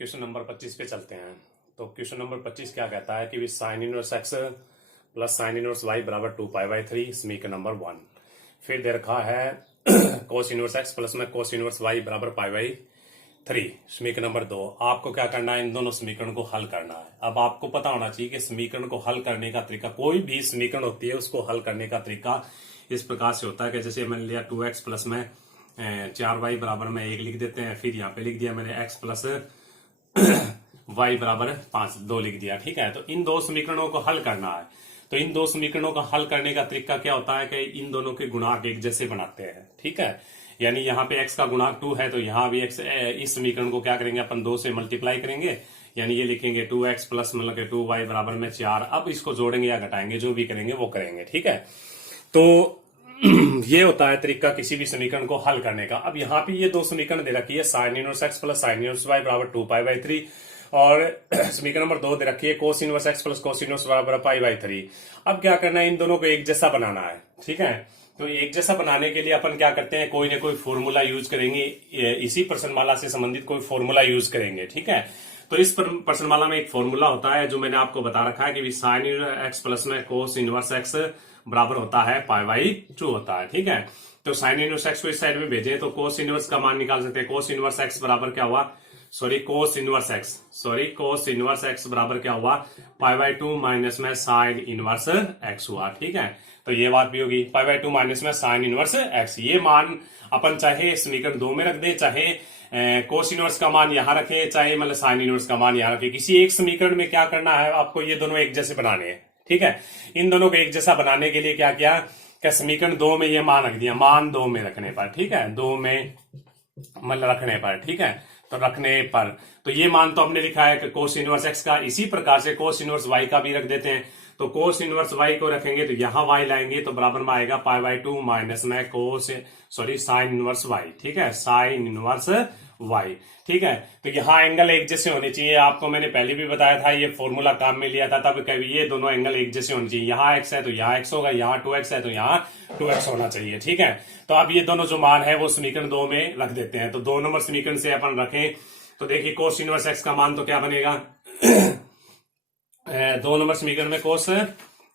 Question number 25 पे चलते हैं। तो क्वेश्चन नंबर 25 क्या कहता है कि sine inverse x plus sine inverse y बराबर 2π/3 समीकरण नंबर 1। फिर दे रखा है कोस इनवर्स एक्स प्लस में कोस इनवर्स वाई बराबर π/3 समीकरण नंबर 2। आपको क्या करना है, इन दोनों समीकरण को हल करना है। अब आपको पता होना चाहिए कि समीकरण को हल करने का तरीका, कोई भी समीकरण होती है उसको हल करने का तरीका इस प्रकार से होता है कि जैसे मैंने लिया 2x प्लस में 4y बराबर में 1 लिख देते हैं। फिर यहाँ पे लिख दिया मैंने x प्लस y बराबर 2 लिख दिया। ठीक है, तो इन दो समीकरणों को हल करना है। तो इन दो समीकरणों का हल करने का तरीका क्या होता है कि इन दोनों के गुणांक एक जैसे बनाते हैं। ठीक है, यानी यहाँ पे x का गुणांक 2 है तो यहाँ भी x, इस समीकरण को क्या करेंगे अपन 2 से मल्टीप्लाई करेंगे, यानी ये लिखेंगे 2x प्लस मतलब के 2y बराबर में 4। अब इसको जोड़ेंगे या घटाएंगे, जो भी करेंगे वो करेंगे। ठीक है, तो ये होता है तरीका किसी भी समीकरण को हल करने का। अब यहाँ पे ये दो समीकरण दे रखी है, sine inverse x plus sine inverse y बराबर 2π/3 और समीकरण नंबर 2 दे रखी है cos inverse x plus cos inverse बराबर π/3। अब क्या करना है, इन दोनों को एक जैसा बनाना है। ठीक है, तो एक जैसा बनाने के लिए अपन क्या करते हैं, कोई ना कोई फॉर्मूला यूज करेंगे, इसी प्रश्नमाला से संबंधित कोई फॉर्मूला यूज करेंगे। ठीक है, तो इस प्रश्नमाला में एक फॉर्मूला होता है जो मैंने आपको बता रखा है कि साइन एक्स प्लस में कोस इनवर्स एक्स बराबर होता है π/2 होता है। ठीक है, तो साइन इनवर्स एक्स को इस साइड में भेजें तो कोस इनवर्स का मान निकाल सकते हैं। कोस इनवर्स एक्स बराबर क्या हुआ, कोस इनवर्स एक्स बराबर क्या हुआ, π/2 माइनस में साइन इनवर्स एक्स हुआ। ठीक है, तो ये बात भी होगी, π/2 माइनस में साइन इनवर्स एक्स। ये मान अपन चाहे समीकरण 2 में रख दे, चाहे कोस इनवर्स का मान यहां रखे, चाहे मतलब साइन इनवर्स का मान यहां रखे। किसी एक समीकरण में क्या करना है आपको, ये दोनों एक जैसे बनाने हैं। ठीक है, इन दोनों को एक जैसा बनाने के लिए क्या किया, क्या समीकरण 2 में ये मान रख दिया, मान 2 में रखने पर। ठीक है, 2 में मतलब रखने पर। ठीक है, तो रखने पर तो ये मान तो हमने लिखा है कि कोस इनवर्स एक्स का, इसी प्रकार से कोस इनवर्स वाई का भी रख देते हैं। तो कोस इनवर्स वाई को रखेंगे तो यहां वाई लाएंगे तो बराबर में आएगा π/2 माइनस में साइन इनवर्स वाई। ठीक है, साइन इनवर्स वाई। ठीक है, तो यहाँ एंगल एक जैसे होने चाहिए। आपको मैंने पहले भी बताया था, ये फॉर्मूला काम में लिया था तब कभी ये दोनों एंगल एक जैसे होने चाहिए। यहाँ x है तो यहाँ x होगा, यहाँ 2x है तो यहाँ 2x होना चाहिए। ठीक है, तो अब ये दोनों जो मान है वो समीकरण 2 में रख देते हैं। तो 2 नंबर समीकरण से अपन रखें तो देखिए कोस इनवर्स एक्स का मान तो क्या बनेगा 2 नंबर समीकरण में कोस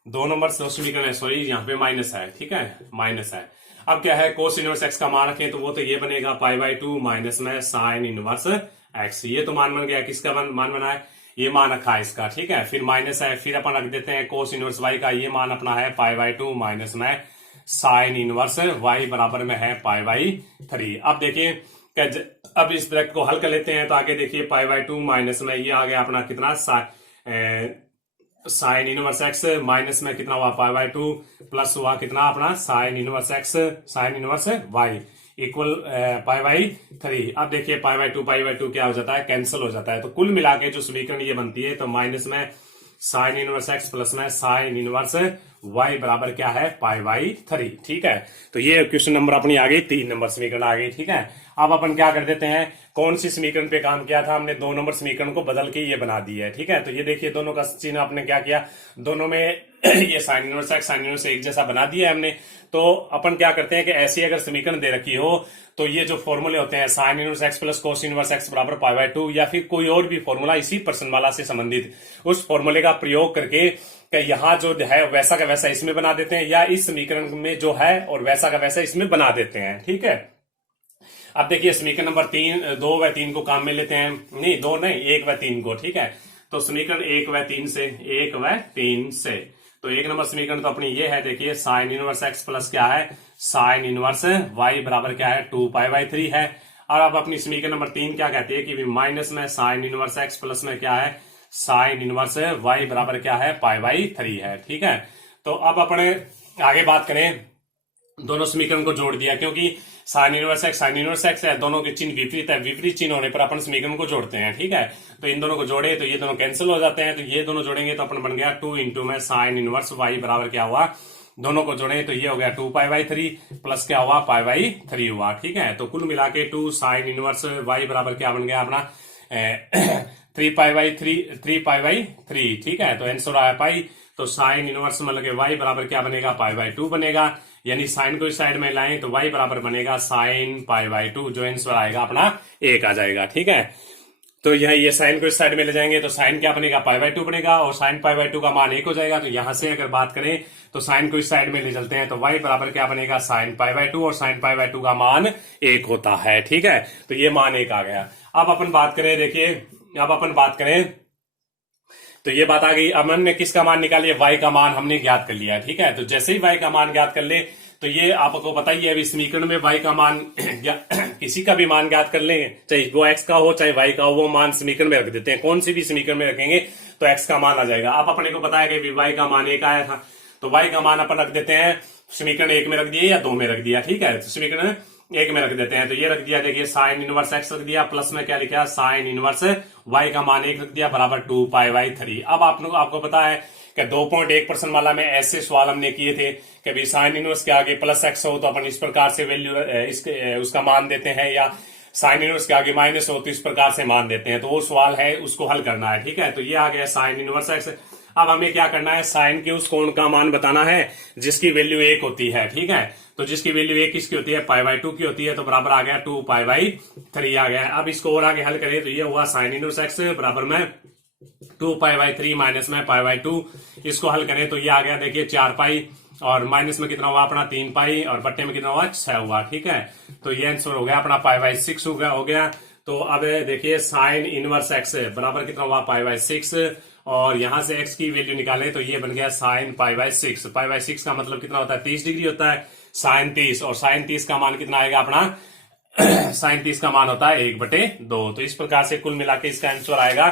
2 नंबर समीकरण है, यहाँ पे माइनस है। ठीक है, माइनस है। अब क्या है, कोस इनवर्स एक्स का मान रखें तो वो तो ये बनेगा π/2 माइनस में साइन इनवर्स एक्स। ये तो मान बन गया, किसका मान बना है, ये मान रखा है इसका। ठीक है, फिर माइनस है, फिर अपन रख देते हैं कोस इनवर्स वाई का, ये मान अपना है π/2 माइनस में साइन इनवर्स वाई बराबर में है π/3। अब देखिए अब इस ब्रैकेट को हल कर लेते हैं तो आगे देखिए π/2 माइनस में ये आ गया अपना कितना साइन इनवर्स एक्स माइनस में कितना हुआ π/2 प्लस हुआ कितना अपना sine inverse X sine inverse Y equal π/3। अब देखिए π/2 क्या हो जाता है, कैंसिल हो जाता है। तो कुल मिला के जो समीकरण ये बनती है तो माइनस में साइन इनवर्स एक्स प्लस में साइन इनवर्स वाई बराबर क्या है π/3। ठीक है, तो ये क्वेश्चन नंबर अपनी आ गई, 3 नंबर समीकरण आ गई। ठीक है, अब अपन क्या कर देते हैं, कौन सी समीकरण पे काम किया था हमने, 2 नंबर समीकरण को बदल के ये बना दिया है। ठीक है, तो ये देखिए दोनों का चिन्ह आपने क्या किया, दोनों में ये sign inverse X sine inverse एक जैसा बना दिया है हमने। तो अपन क्या करते हैं कि ऐसी अगर समीकरण दे रखी हो तो ये जो फॉर्मूले होते हैं sign inverse x plus cos inverse x बराबर π/2 या फिर कोई और भी फॉर्मूला इसी प्रश्नमाला से संबंधित, उस फॉर्मूले का प्रयोग करके यहाँ जो है वैसा का वैसा इसमें बना देते हैं, या इस समीकरण में जो है और वैसा का वैसा इसमें बना देते हैं। ठीक है, अब देखिए समीकरण नंबर 2 व 3 को काम में लेते हैं, नहीं 2 नहीं 1 व 3 को। ठीक है, तो समीकरण 1 व 3 से तो 1 नंबर समीकरण तो अपनी ये है, देखिए साइन इनवर्स एक्स प्लस क्या है साइन इनवर्स वाई बराबर क्या है 2π/3 है। और अब अपनी समीकरण नंबर 3 क्या कहती है कि माइनस में साइन इनवर्स एक्स प्लस में क्या है साइन इनवर्स वाई बराबर क्या है π/3 है। ठीक है, तो अब अपने आगे बात करें, दोनों समीकरण को जोड़ दिया क्योंकि साइन इनवर्स एक्स है, दोनों के चिन्ह विपरीत है, विपरीत चिन्ह होने पर अपन समीकरण को जोड़ते हैं। ठीक है, तो इन दोनों को जोड़े तो ये दोनों कैंसिल हो जाते हैं, तो ये दोनों जोड़ेंगे तो अपन बन गया 2 इंटू में साइन इनवर्स वाई बराबर क्या हुआ, दोनों को जोड़े तो ये हो गया 2π/3 प्लस क्या हुआ π/3 हुआ। ठीक है, तो कुल मिला के 2 साइन इनवर्स वाई बराबर क्या बन गया अपना 3π/3। ठीक है, तो आंसर आया पाई, तो साइन इनवर्स मतलब वाई बराबर क्या बनेगा π/2 बनेगा, यानी साइन को इस साइड में लाएं तो y बराबर बनेगा साइन π/2, जो आंसर आएगा अपना 1 आ जाएगा। ठीक है, तो यहाँ ये साइन को इस साइड में ले जाएंगे तो साइन क्या बनेगा, पाई बाय 2 बनेगा, और साइन पाई बाय 2 का मान 1 हो जाएगा। तो यहां से अगर बात करें तो साइन को इस साइड में ले चलते हैं तो y बराबर क्या बनेगा, साइन पाई बाय 2, और साइन पाई बाय 2 का मान 1 होता है। ठीक है, तो ये मान 1 आ गया। अब अपन बात करें, देखिए अब अपन बात करें तो ये बात आ गई। अब हमने किसका मान निकालिए, y का मान हमने ज्ञात कर लिया। ठीक है, तो जैसे ही y का मान ज्ञात कर ले तो ये आपको पता ही है, अभी समीकरण में y का मान किसी का भी मान ज्ञात कर लेंगे, चाहे वो x का हो चाहे y का हो, वो मान समीकरण में रख देते हैं। कौन सी भी समीकरण में रखेंगे तो x का मान आ जाएगा। अब अपने को पता है कि y का मान 1 आया था, तो y का मान अपन रख देते हैं समीकरण 1 में रख दिए या 2 में रख दिया। ठीक है, तो समीकरण 1 में रख देते हैं, तो ये रख दिया, देखिए साइन इनवर्स x रख दिया, प्लस में क्या लिखा, साइन इनवर्स y का मान 1 रख दिया बराबर 2π/3। अब आपको पता है कि 2.1 प्रश्नमाला में ऐसे सवाल हमने किए थे कि भाई साइन इनवर्स के आगे प्लस x हो तो अपन इस प्रकार से वैल्यू उसका मान देते हैं, या साइन इनवर्स के आगे माइनस हो तो इस प्रकार से मान देते हैं। तो वो सवाल है, उसको हल करना है। ठीक है, तो ये आ गया साइन इनवर्स x। अब हमें क्या करना है, साइन के उस कोण का मान बताना है जिसकी वैल्यू 1 होती है। ठीक है, तो जिसकी वैल्यू 1 किसकी होती है, π/2 की होती है, तो बराबर आ गया 2π/3 आ गया। अब इसको और आगे हल करें तो ये हुआ साइन इनवर्स x बराबर में 2π/3 माइनस में π/2। इसको हल करें तो ये आ गया, देखिए 4π, और माइनस में कितना हुआ अपना 3π, और बट्टे में कितना हुआ 6 हुआ। ठीक है, तो ये आंसर हो गया अपना π/6 हो गया। तो अब देखिए साइन इनवर्स x बराबर कितना हुआ π/6, और यहां से x की वैल्यू निकाले तो ये बन गया साइन π/6। π/6 का मतलब कितना होता है, 30 डिग्री होता है, साइन 30, और साइन 30 का मान कितना आएगा अपना साइन 30 का मान होता है 1/2। तो इस प्रकार से कुल मिला के इसका आंसर आएगा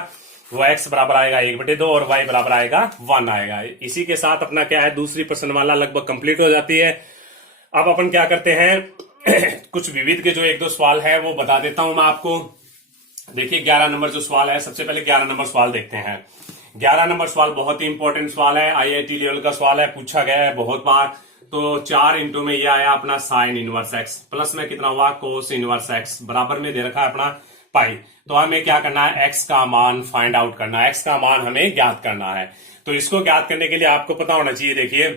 वो x बराबर आएगा 1/2 और y बराबर आएगा 1 आएगा। इसी के साथ अपना क्या है, दूसरी प्रश्नमाला लगभग कंप्लीट हो जाती है। अब अपन क्या करते हैं कुछ विविध के जो 1-2 सवाल है वो बता देता हूं मैं आपको। देखिए 11 नंबर जो सवाल है, सबसे पहले 11 नंबर सवाल देखते हैं। 11 नंबर सवाल बहुत ही इंपॉर्टेंट सवाल है, IIT लेवल का सवाल है, पूछा गया है बहुत बार। तो 4 इंटू में ये आया अपना साइन इनवर्स x, प्लस में कितना हुआ कोस इनवर्स x, बराबर में दे रखा है अपना पाई। तो हमें क्या करना है, x का मान फाइंड आउट करना है, x का मान हमें ज्ञात करना है। तो इसको ज्ञात करने के लिए आपको पता होना चाहिए, देखिए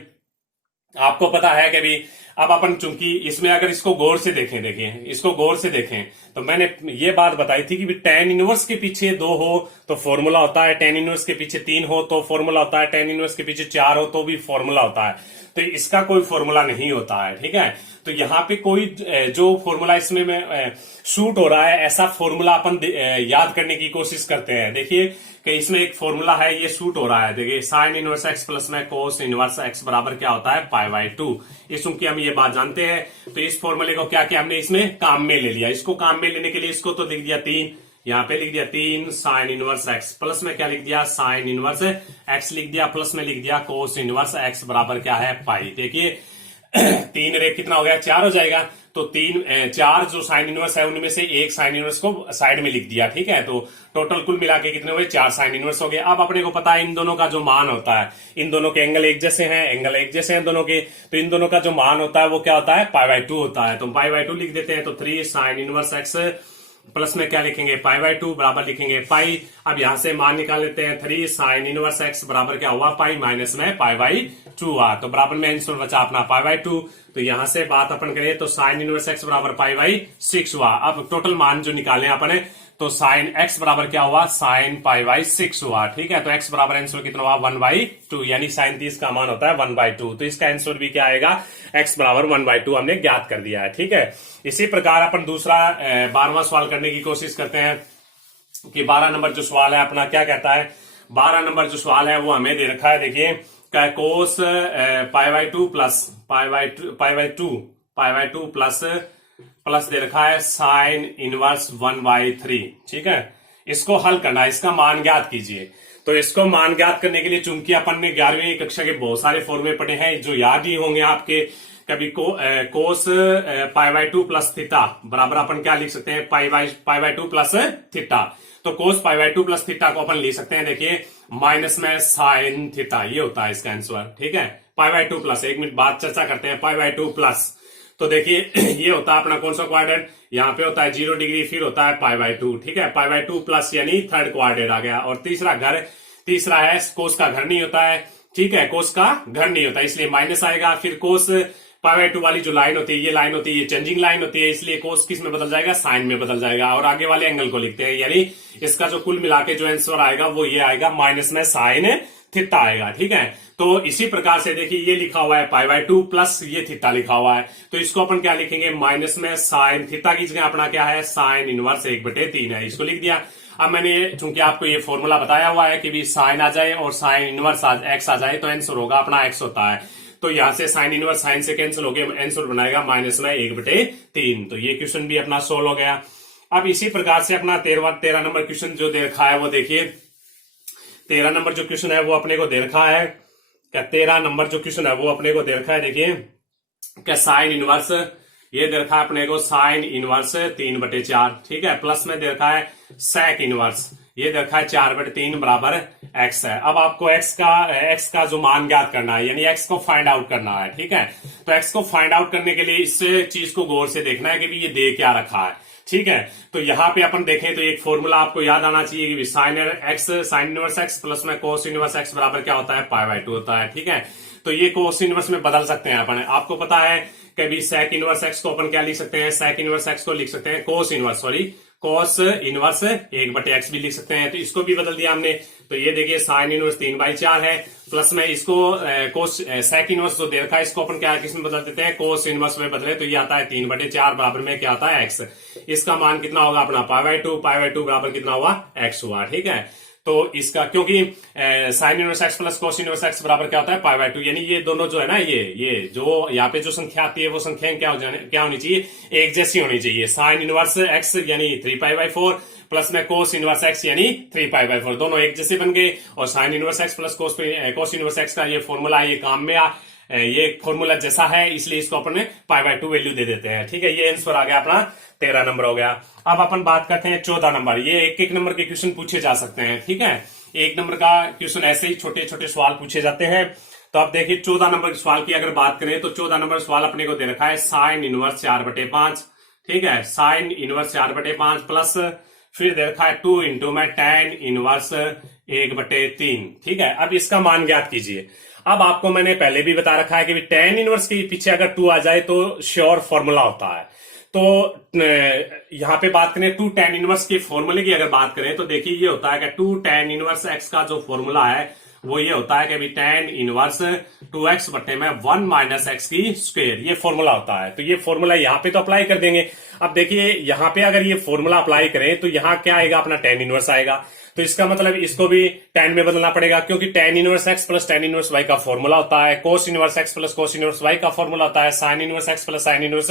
आपको पता है कि भी अब अपन चूंकि इसमें अगर इसको गौर से देखें, देखिए इसको गौर से देखें तो मैंने ये बात बताई थी कि tan इनवर्स के पीछे 2 हो तो फॉर्मूला होता है, tan इनवर्स के पीछे 3 हो तो फॉर्मूला होता है, tan इनवर्स के पीछे 4 हो तो भी फॉर्मूला होता है। तो इसका कोई फॉर्मूला नहीं होता है। ठीक है, तो यहाँ पे कोई जो फॉर्मूला इसमें शूट हो रहा है ऐसा फॉर्मूला अपन याद करने की कोशिश करते हैं। देखिए कि इसमें एक फॉर्मूला है, ये शूट हो रहा है, देखिए साइन इनवर्स x प्लस में कोस इनवर्स x बराबर क्या होता है π/2। इस चूंकि हम ये बात जानते हैं तो इस फॉर्मूले को क्या किया हमने इसमें काम में ले लिया। इसको काम में लेने के लिए इसको तो लिख दिया 3, यहाँ पे लिख दिया 3 साइन इनवर्स x, प्लस में क्या लिख दिया साइन इनवर्स x लिख दिया, प्लस में लिख दिया कोस इनवर्स x बराबर क्या है पाई। देखिए 3 रेख कितना हो गया 4 हो जाएगा, तो 4 जो साइन इनवर्स है उनमें से एक साइन इनवर्स को साइड में लिख दिया। ठीक है, तो टोटल कुल मिला के कितने हुए 4 साइन इनवर्स हो गए। अब अपने को पता है इन दोनों का जो मान होता है, इन दोनों के एंगल एक जैसे हैं, एंगल एक जैसे हैं दोनों के, तो इन दोनों का जो मान होता है वो क्या होता है π/2 होता है। तो π/2 लिख देते हैं, तो 3 साइन इनवर्स x प्लस में क्या लिखेंगे π/2 बराबर लिखेंगे पाई। अब यहां से मान निकाल लेते हैं, 3 साइन इनवर्स x बराबर क्या हुआ पाई माइनस में π/2 हुआ, तो बराबर में आंसर बचा अपना π/2। तो यहां से बात अपन करें तो साइन इनवर्स x बराबर π/6 हुआ। अब टोटल मान जो निकाले अपने तो साइन x बराबर क्या हुआ साइन π/6 हुआ। ठीक है, तो x बराबर आंसर कितना हुआ 1/2, यानी साइन 30 का मान होता है 1/2। तो इसका आंसर भी क्या आएगा x बराबर 1/2 हमने ज्ञात कर दिया है। ठीक है, इसी प्रकार अपन दूसरा 12वां सवाल करने की कोशिश करते हैं कि 12 नंबर जो सवाल है अपना क्या कहता है। 12 नंबर जो सवाल है वो हमें दे रखा है, देखिए कोस π/2 प्लस π/2 प्लस दे रखा है साइन इनवर्स 1/3। ठीक है, इसको हल करना है, इसका मान ज्ञात कीजिए। तो इसको मान ज्ञात करने के लिए चूंकि अपन ने 11वीं कक्षा के बहुत सारे फॉर्मूले पढ़े हैं जो याद ही होंगे आपके, कभी कोस π/2 प्लस थीटा बराबर अपन क्या लिख सकते हैं π/2 प्लस थीटा। तो कोस π/2 प्लस थीटा को अपन लिख सकते हैं, देखिए माइनस में साइन थीटा, ये होता है इसका आंसर। ठीक है, π/2 प्लस, एक मिनट बाद चर्चा करते हैं, π/2 प्लस। तो देखिए ये होता है अपना कौन सा क्वाड्रेंट, यहाँ पे होता है 0 डिग्री, फिर होता है π/2। ठीक है, π/2 प्लस यानी थर्ड क्वाड्रेंट आ गया। और तीसरा है कोस का घर नहीं होता है। ठीक है, कोस का घर नहीं होता इसलिए माइनस आएगा, फिर कोस पाई बाय 2 वाली जो लाइन होती है, ये लाइन होती है, ये चेंजिंग लाइन होती है, इसलिए कोस किस में बदल जाएगा, साइन में बदल जाएगा। और आगे वाले एंगल को लिखते हैं, यानी इसका जो कुल मिला के जो आंसर आएगा वो ये आएगा, माइनस में साइन थीटा आएगा। ठीक है, तो इसी प्रकार से देखिए ये लिखा हुआ है पाई बाय 2 प्लस ये थीटा लिखा हुआ है, तो इसको अपन क्या लिखेंगे, माइनस में साइन थीटा की जगह अपना क्या है, साइन इनवर्स 1/3 है, इसको लिख दिया। अब मैंने चूंकि आपको ये फॉर्मूला बताया हुआ है कि भी साइन आ जाए और साइन इनवर्स एक्स आ जाए तो आंसर होगा अपना एक्स होता है, तो यहां से साइन इनवर्स साइन से कैंसिल हो गया, आंसर बनाएगा माइनस में 1/3। तो ये क्वेश्चन भी अपना सोल्व हो गया। अब इसी प्रकार से अपना 13 नंबर क्वेश्चन जो दे रखा है वो देखिए, 13 नंबर जो क्वेश्चन है वो अपने को दे रखा है, क्या 13 नंबर जो क्वेश्चन है वो अपने को दे रखा है, देखिए क्या साइन इनवर्स ये दे रखा है अपने को, साइन इनवर्स 3/4, ठीक है, प्लस में दे रखा है सेक इनवर्स, ये दे रखा है 4/3 बराबर एक्स है। अब आपको एक्स का जो मान ज्ञात करना है, यानी एक्स को फाइंड आउट करना है। ठीक है, तो एक्स को फाइंड आउट करने के लिए इस चीज को गौर से देखना है कि ये दे क्या रखा है। ठीक है, तो यहां पे अपन देखें तो एक फॉर्मूला आपको याद आना चाहिए कि साइन इनवर्स एक्स प्लस में कोस इनवर्स एक्स बराबर क्या होता है, पाई बाय 2 होता है। ठीक है, तो ये कोस इनवर्स में बदल सकते हैं अपन, आपको पता है कि भी सेक इनवर्स एक्स को अपन क्या लिख सकते हैं, सेक इनवर्स एक्स को लिख सकते हैं कोस इनवर्स 1/x भी लिख सकते हैं, तो इसको भी बदल दिया हमने। तो ये देखिए साइन इनवर्स 3/4 है, प्लस में इसको कोस सेक इनवर्स जो दे रखा है इसको अपन क्या किस में बदल देते हैं, कोस इनवर्स में बदले, तो ये आता है 3/4 बराबर में क्या आता है, x। इसका मान कितना होगा अपना पाई बाय 2 बराबर कितना हुआ, x हुआ। ठीक है, तो इसका क्योंकि sign inverse x plus cos inverse x बराबर क्या होता है, पाई बाय 2, यानी ये दोनों जो है ना, ये जो यहाँ पे जो संख्या आती है वो संख्या क्या होनी चाहिए, एक जैसी होनी चाहिए। साइन इनवर्स एक्स यानी 3π/4 प्लस में कोस इनवर्स एक्स यानी 3π/4, दोनों एक जैसे बन गए। और sign inverse x plus cos inverse x का ये फॉर्मूला ये काम में ये फॉर्मूला जैसा है, इसलिए इसको अपन पाई बाय 2 वैल्यू दे देते हैं। ठीक है, ये आंसर आ गया अपना 13 नंबर हो गया। अब अपन बात करते हैं 14 नंबर, ये एक नंबर के क्वेश्चन पूछे जा सकते हैं। ठीक है, 1 नंबर का क्वेश्चन ऐसे ही छोटे छोटे सवाल पूछे जाते हैं। तो अब देखिए 14 नंबर के सवाल की अगर बात करें तो 14 नंबर सवाल अपने को दे रखा है साइन इनवर्स 4/5। ठीक है, साइन इनवर्स 4/5 प्लस फिर दे रखा है 2 इंटू में tan इनवर्स 1/3। ठीक है, अब इसका मान ज्ञात कीजिए। अब आपको मैंने पहले भी बता रखा है कि tan इनवर्स के पीछे अगर 2 आ जाए तो श्योर फॉर्मूला होता है। तो यहां पे बात करें 2 tan इनवर्स के फॉर्मूले की अगर बात करें तो देखिए ये होता है कि 2 tan इनवर्स x का जो फॉर्मूला है वो ये होता है कि अभी tan इनवर्स 2x बटे में 1 माइनस एक्स की स्क्वायर, ये फॉर्मूला होता है। तो ये फॉर्मूला यहाँ पे तो अप्लाई कर देंगे। अब देखिए यहाँ पे अगर ये फॉर्मूला अप्लाई करें तो यहाँ क्या आएगा, अपना tan इनवर्स आएगा। तो इसका मतलब इसको भी tan में बदलना पड़ेगा, क्योंकि tan inverse x plus tan inverse y का फॉर्मूला होता है, cos inverse x plus cos inverse y का फॉर्मूला होता है, sine inverse x plus sine inverse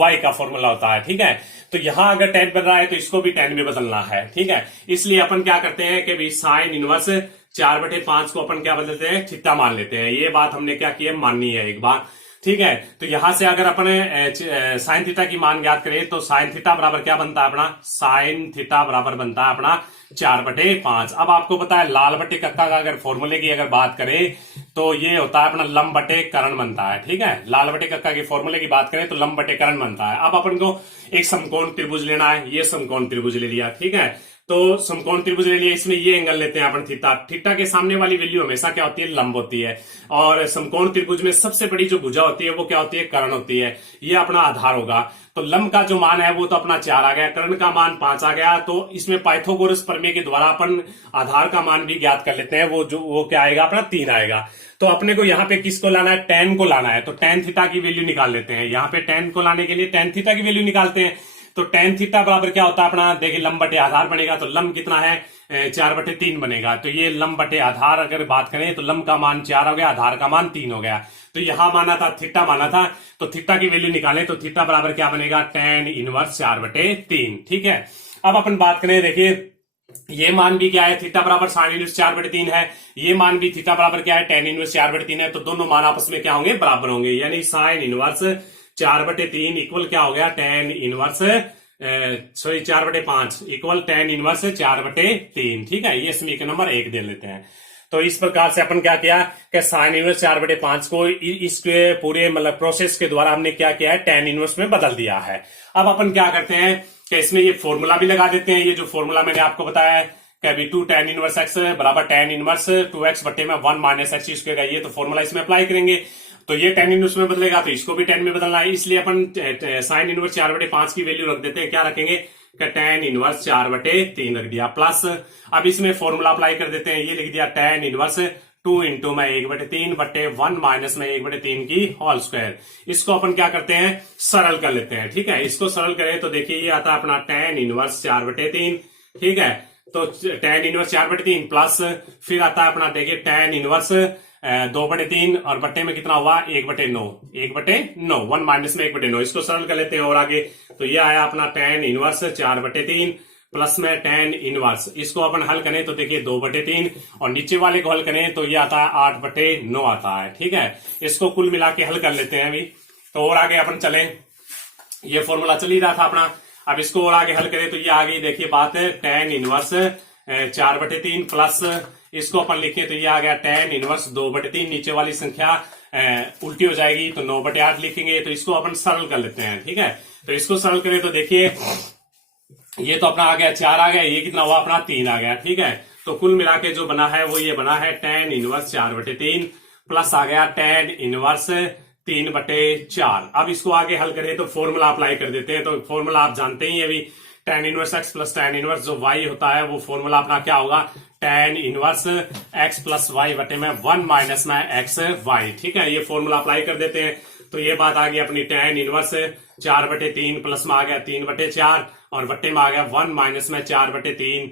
y का फॉर्मूला होता है। ठीक है, तो यहां अगर tan बन रहा है तो इसको भी tan में बदलना है। ठीक है, इसलिए अपन क्या करते हैं कि भाई साइन इनवर्स 4/5 को अपन क्या बदलते हैं, थीटा मान लेते हैं। ये बात हमने क्या की है, माननी है एक बार। ठीक है, तो यहां से अगर अपने साइन थीटा की मान ज्ञात करें तो साइन थीटा बराबर क्या बनता है अपना, साइन थीटा बराबर बनता है अपना 4/5। अब आपको पता है लाल बटे कक्का का अगर फॉर्मूले की अगर बात करें तो ये होता है अपना लंब बटे कर्ण बनता है। ठीक है, लाल बटे कक्का के फॉर्मूले की बात करें तो लंब बटे कर्ण बनता है। अब अपन को एक समकोण त्रिभुज लेना है, ये समकोण त्रिभुज ले लिया। ठीक है, तो समकोण त्रिभुज ले लिया, इसमें ये एंगल लेते हैं अपन थीटा। थीटा के सामने वाली वैल्यू हमेशा क्या होती है, लंब होती है। और समकोण त्रिभुज में सबसे बड़ी जो भुजा होती है वो क्या होती है, कर्ण होती है। ये अपना आधार होगा। तो लंब का जो मान है वो तो अपना 4 आ गया, कर्ण का मान 5 आ गया। तो इसमें पाइथागोरस प्रमेय के द्वारा अपन आधार का मान भी ज्ञात कर लेते हैं, वो क्या आएगा अपना 3 आएगा। तो अपने को यहाँ पे किसको लाना है, tan को लाना है। तो tan थीटा की वैल्यू निकाल लेते हैं। यहाँ पे tan को लाने के लिए tan थीटा की वैल्यू निकालते हैं। तो tan थीटा बराबर क्या होता है अपना, देखिए लंब बटे आधार बनेगा। तो लंब कितना है, 4/3 बनेगा। तो ये लंब बटे आधार अगर बात करें तो लंब का मान 4 हो गया, आधार का मान 3 हो गया। तो यहां माना था थीटा माना था, तो थीटा की वैल्यू निकालें तो थीटा बराबर क्या बनेगा, tan इनवर्स 4/3। ठीक है, अब अपन बात करें, देखिए ये मान भी क्या है, थीटा बराबर साइन इनवर्स 4/3 है। ये मान भी थीटा बराबर क्या है, tan इनवर्स 4/3 है। तो दोनों मान आपस में क्या होंगे, बराबर होंगे। यानी साइन इनवर्स 4/3 इक्वल क्या हो गया, tan inverse 4/5 equal tan inverse 4/3। ठीक है, ये समीकरण नंबर 1 दे लेते हैं। तो इस प्रकार से अपन क्या किया कि साइन इनवर्स 4/5 को इसके पूरे मतलब प्रोसेस के द्वारा हमने क्या किया है, tan इनवर्स में बदल दिया है। अब अपन क्या करते हैं कि इसमें ये फॉर्मूला भी लगा देते हैं। ये जो फॉर्मूला मैंने आपको बताया है कि 2 tan इनवर्स x बराबर tan इनवर्स 2x बटे में 1 माइनस एक्स स्क्वायर का, ये तो फॉर्मूला इसमें अप्लाई करेंगे। तो ये tan इनवर्स में बदलेगा तो इसको भी tan में बदलना है, इसलिए अपन साइन इनवर्स 4/5 की वैल्यू रख देते हैं। क्या रखेंगे? tan इनवर्स 4/3 रख दिया, प्लस अब इसमें फॉर्मूला अप्लाई कर देते हैं। ये लिख दिया tan इनवर्स 2 इंटू में 1/3 बटे 1 माइनस में 1/3 की होल स्क्वायर। इसको अपन क्या करते हैं? सरल कर लेते हैं। ठीक है, इसको सरल करें तो देखिए ये आता है अपना tan इनवर्स 4/3। ठीक है, तो tan इनवर्स 4/3 प्लस फिर आता है अपना देखिए tan इनवर्स 2/3 और बट्टे में कितना हुआ? 1/9, 1/9, 1 माइनस में 1/9। इसको सरल कर लेते हैं और आगे तो ये आया अपना tan इनवर्स 4/3 प्लस में tan इनवर्स। इसको अपन हल करें तो देखिए 2/3 और नीचे वाले को हल करें तो ये आता है 8/9 आता है। ठीक है, इसको कुल मिला के हल कर लेते हैं अभी। तो और आगे अपन चले, ये फॉर्मूला चल ही रहा था अपना, अब इसको और आगे हल करें तो ये आगे देखिए बात है tan इनवर्स 4/3 प्लस इसको अपन लिखे तो ये आ गया tan इनवर्स 2/3। नीचे वाली संख्या उल्टी हो जाएगी तो 9/8 लिखेंगे। तो इसको अपन सरल कर लेते हैं। ठीक है, तो इसको सरल करें तो देखिए ये तो अपना आ गया 4 आ गया, ये कितना हुआ अपना 3 आ गया। ठीक है, तो कुल मिला के जो बना है वो ये बना है tan इनवर्स 4/3 प्लस आ गया tan इनवर्स 3/4। अब इसको आगे हल करें तो फॉर्मूला अप्लाई कर देते हैं। तो फॉर्मूला आप जानते ही अभी tan inverse x plus tan inverse जो y होता है वो फॉर्मूला अपना क्या होगा? tan inverse x plus y बटे में 1 माइनस में x y। ठीक है, ये फॉर्मूला अप्लाई कर देते हैं तो ये बात आ गई अपनी tan इनवर्स 4/3 प्लस में आ गया 3/4 और बट्टे में आ गया 1 माइनस में 4/3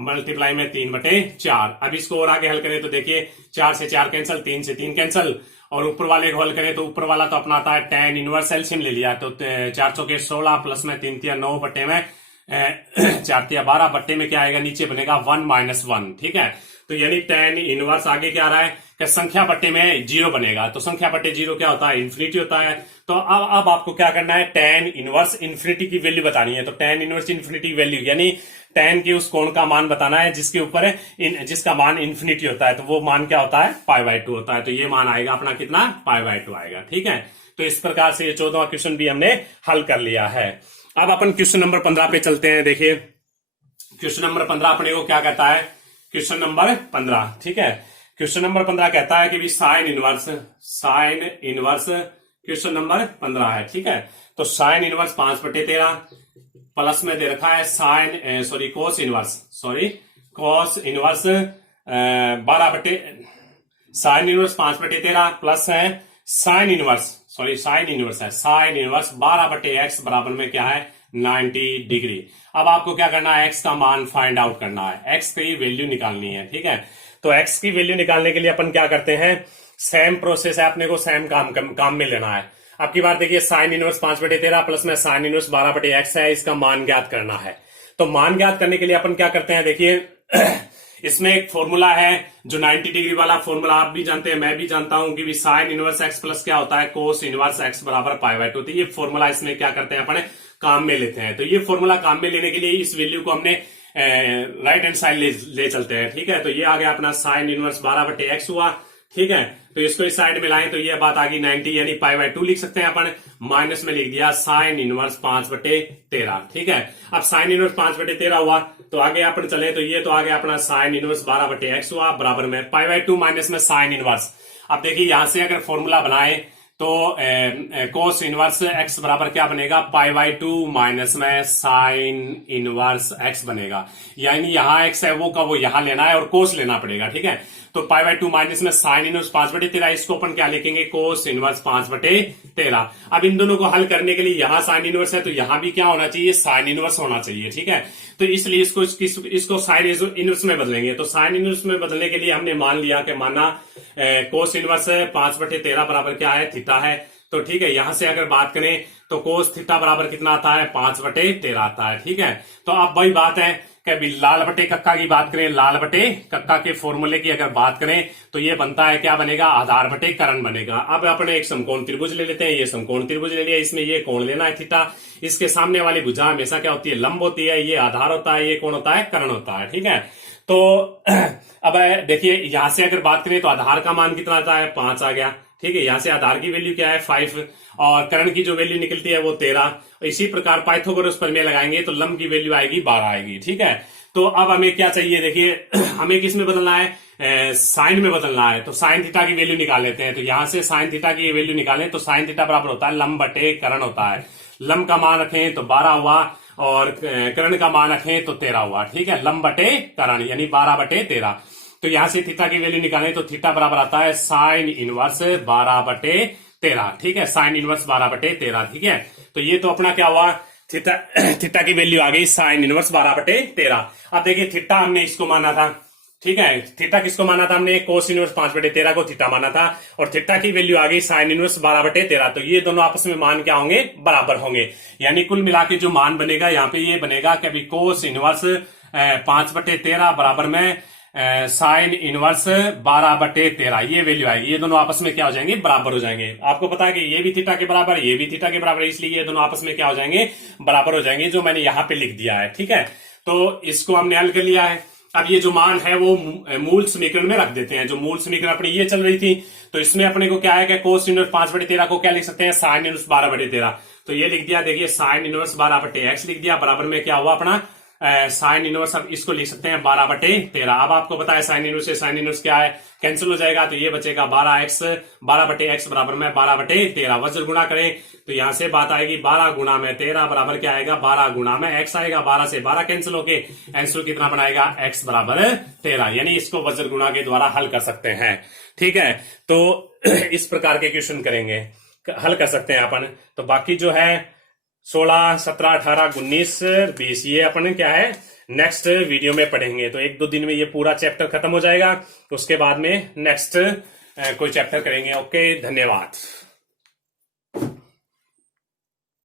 मल्टीप्लाई में 3/4। अब इसको और आगे हल करें तो देखिए 4 से 4 कैंसिल, 3 से 3 कैंसिल और ऊपर वाले को हल करें तो ऊपर वाला तो अपना आता है tan इनवर्स एलसीएम ले लिया तो 4 चौके 16 प्लस में 3 तिया 9 बट्टे में 4 तिया 12 बट्टे में क्या आएगा? नीचे बनेगा 1 माइनस 1। ठीक है, तो यानी tan इनवर्स आगे क्या आ रहा है कि संख्या बट्टे में 0 बनेगा। तो संख्या बट्टे 0 क्या होता है? इन्फिनिटी होता है। तो अब आपको क्या करना है? tan इनवर्स इन्फिनिटी की वैल्यू बतानी है। तो tan इनवर्स इन्फिनिटी वैल्यू यानी tan की उस कोण का मान बताना है जिसके ऊपर जिसका मान इन्फिनिटी होता है। तो वो मान क्या होता है? π/2 होता है। तो ये मान आएगा अपना कितना? π/2 आएगा। ठीक है, तो इस प्रकार से ये 14वां क्वेश्चन भी हमने हल कर लिया है। अब अपन क्वेश्चन नंबर 15 पे चलते हैं। देखिए क्वेश्चन नंबर 15 अपने को क्या कहता है? क्वेश्चन नंबर 15, ठीक है, क्वेश्चन नंबर 15 कहता है कि भी साइन इनवर्स क्वेश्चन नंबर 15 है। ठीक है, तो साइन इनवर्स 5/13 प्लस में दे रखा है कोस इनवर्स 5/13 प्लस है साइन इनवर्स 12/x बराबर में क्या है? 90 डिग्री। अब आपको क्या करना है? x का मान फाइंड आउट करना है, x की वैल्यू निकालनी है। ठीक है, तो x की वैल्यू निकालने के लिए अपन क्या करते हैं? सेम प्रोसेस है, अपने को सेम काम में लेना है। अब की बार देखिए साइन इनवर्स 5/13 प्लस में साइन इनवर्स 12/x है, इसका मान ज्ञात करना है। तो मान ज्ञात करने के लिए अपन क्या करते हैं? देखिए इसमें एक फॉर्मूला है जो 90 डिग्री वाला फॉर्मूला आप भी जानते हैं, मैं भी जानता हूं कि साइन इनवर्स x प्लस क्या होता है? कोस इनवर्स x बराबर π/2। तो ये फॉर्मूला इसमें क्या करते हैं? अपन काम में लेते हैं। तो ये फॉर्मूला काम में लेने के लिए इस वैल्यू को हमने राइट हैंड साइड ले चलते हैं। ठीक है, तो ये आ गया अपना साइन इनवर्स 12/x हुआ। ठीक है, तो इसको इस साइड में लाएं तो ये बात आ गई 90 यानी π/2 लिख सकते हैं अपन। माइनस में लिख दिया साइन इनवर्स 5/13। ठीक है, अब साइन इनवर्स 5/13 हुआ तो आगे अपन चले तो ये तो आ गया अपना साइन इनवर्स 12/x हुआ बराबर में π/2 माइनस में साइन इनवर्स। अब देखिए यहां से अगर फॉर्मूला बनाए तो कोस इनवर्स x बराबर क्या बनेगा? π/2 माइनस में साइन इनवर्स x बनेगा। यानी यहाँ x है वो का वो यहाँ लेना है और कोस लेना पड़ेगा। ठीक है, तो π/2 माइनस में साइन इनवर्स 5/13, इसको अपन क्या लिखेंगे? Cos inverse 5/13। अब इन दोनों को हल करने के लिए यहाँ साइन इनवर्स है तो यहाँ भी क्या होना चाहिए? साइन इनवर्स होना चाहिए। ठीक है, तो इसलिए इसको साइन इनवर्स में बदलेंगे। तो साइन इनवर्स में बदलने के लिए हमने मान लिया कि माना कोस इनवर्स 5/13 बराबर क्या है? थीटा है। तो ठीक है, यहां से अगर बात करें तो कोस थीटा बराबर कितना आता है? 5/13 आता है। ठीक है, तो अब वही बात है कि लाल बटे कक्का की बात करें, लाल बटे कक्का के फॉर्मूले की अगर बात करें तो ये बनता है क्या बनेगा? आधार बटे करण बनेगा। अब अपने एक समकोण त्रिभुज ले लेते हैं। ये समकोण त्रिभुज ले लिया, इसमें ये कोण लेना है थीटा। इसके सामने वाली भुजा हमेशा क्या होती है? लंब होती है। ये आधार होता है, ये कोण होता है करण होता है। ठीक है, तो अब देखिए यहां से अगर बात करें तो आधार का मान कितना आता है? 5 आ गया। ठीक है, यहां से आधार की वैल्यू क्या है 5 और कर्ण की जो वैल्यू निकलती है वो 13। इसी प्रकार पाइथागोरस प्रमेय लगाएंगे तो लंब की वैल्यू आएगी 12 आएगी। ठीक है, तो अब हमें क्या चाहिए, देखिए हमें किस में बदलना है, साइन में बदलना है। तो साइन थीटा की वैल्यू निकाल लेते हैं। तो यहां से साइन थीटा की वैल्यू निकालें तो साइन थीटा बराबर होता है लंब बटे कर्ण होता है। लंब का मान रखें तो 12 हुआ और कर्ण का मान रखें तो 13 हुआ। ठीक है, लंब बटे कर्ण यानी 12 बटे 13। तो यहां से थीटा की वैल्यू निकालें तो थीटा बराबर आता है साइन इनवर्स 12 बटे 13। ठीक है, साइन इनवर्स 12 बटे 13। ठीक है, तो ये तो अपना क्या हुआ, थीटा थीटा की वैल्यू आ गई साइन इनवर्स 12 बटे 13। अब देखिए थीटा हमने इसको माना था। ठीक है, थीटा किसको माना था हमने, कोस इनवर्स 5 बटे 13 को थीटा माना था और थीटा की वैल्यू आ गई साइन इनवर्स 12 बटे 13। तो ये दोनों आपस में मान क्या होंगे, बराबर होंगे। यानी कुल मिला के जो मान बनेगा यहाँ पे ये बनेगा कि कोस इनवर्स 5 बटे 13 बराबर में साइन इनवर्स 12 बटे 13 ये वैल्यू आएगी। ये दोनों आपस में क्या हो जाएंगे, बराबर हो जाएंगे। आपको पता है कि ये भी थीटा के बराबर, ये भी थीटा के बराबर, इसलिए ये दोनों आपस में क्या हो जाएंगे, बराबर हो जाएंगे, जो मैंने यहां पे लिख दिया है। ठीक है, तो इसको हमने हल कर लिया है। अब ये जो मान है वो मूल समीकरण में रख देते हैं। जो मूल समीकरण अपनी ये चल रही थी, तो इसमें अपने को क्या है कि कोस इनवर्स 5 बटे 13 को क्या लिख सकते हैं, साइन इनवर्स 12 बटे 13। तो ये लिख दिया, देखिए साइन इनवर्स 12 बटे एक्स लिख दिया, बराबर में क्या हुआ अपना साइन इनवर्स। अब इसको लिख सकते हैं 12 बटे 13। अब आपको पता है साइन इनवर्स से साइन इनवर्स क्या है, कैंसिल हो जाएगा, तो ये बचेगा 12 बटे एक्स बराबर में 12 बटे 13। वज्र गुणा करें तो यहां से बात आएगी 12 गुणा में 13 बराबर क्या आएगा, 12 गुणा में एक्स आएगा। 12 से 12 कैंसिल होके आंसर कितना बनाएगा, एक्स बराबर 13। यानी इसको वज्र गुणा के द्वारा हल कर सकते हैं। ठीक है, तो इस प्रकार के क्वेश्चन करेंगे, हल कर सकते हैं अपन। तो बाकी जो है 16, 17, 18, 19, 20 ये अपन क्या है नेक्स्ट वीडियो में पढ़ेंगे। तो 1-2 दिन में ये पूरा चैप्टर खत्म हो जाएगा। उसके बाद में नेक्स्ट कोई चैप्टर करेंगे। ओके, धन्यवाद।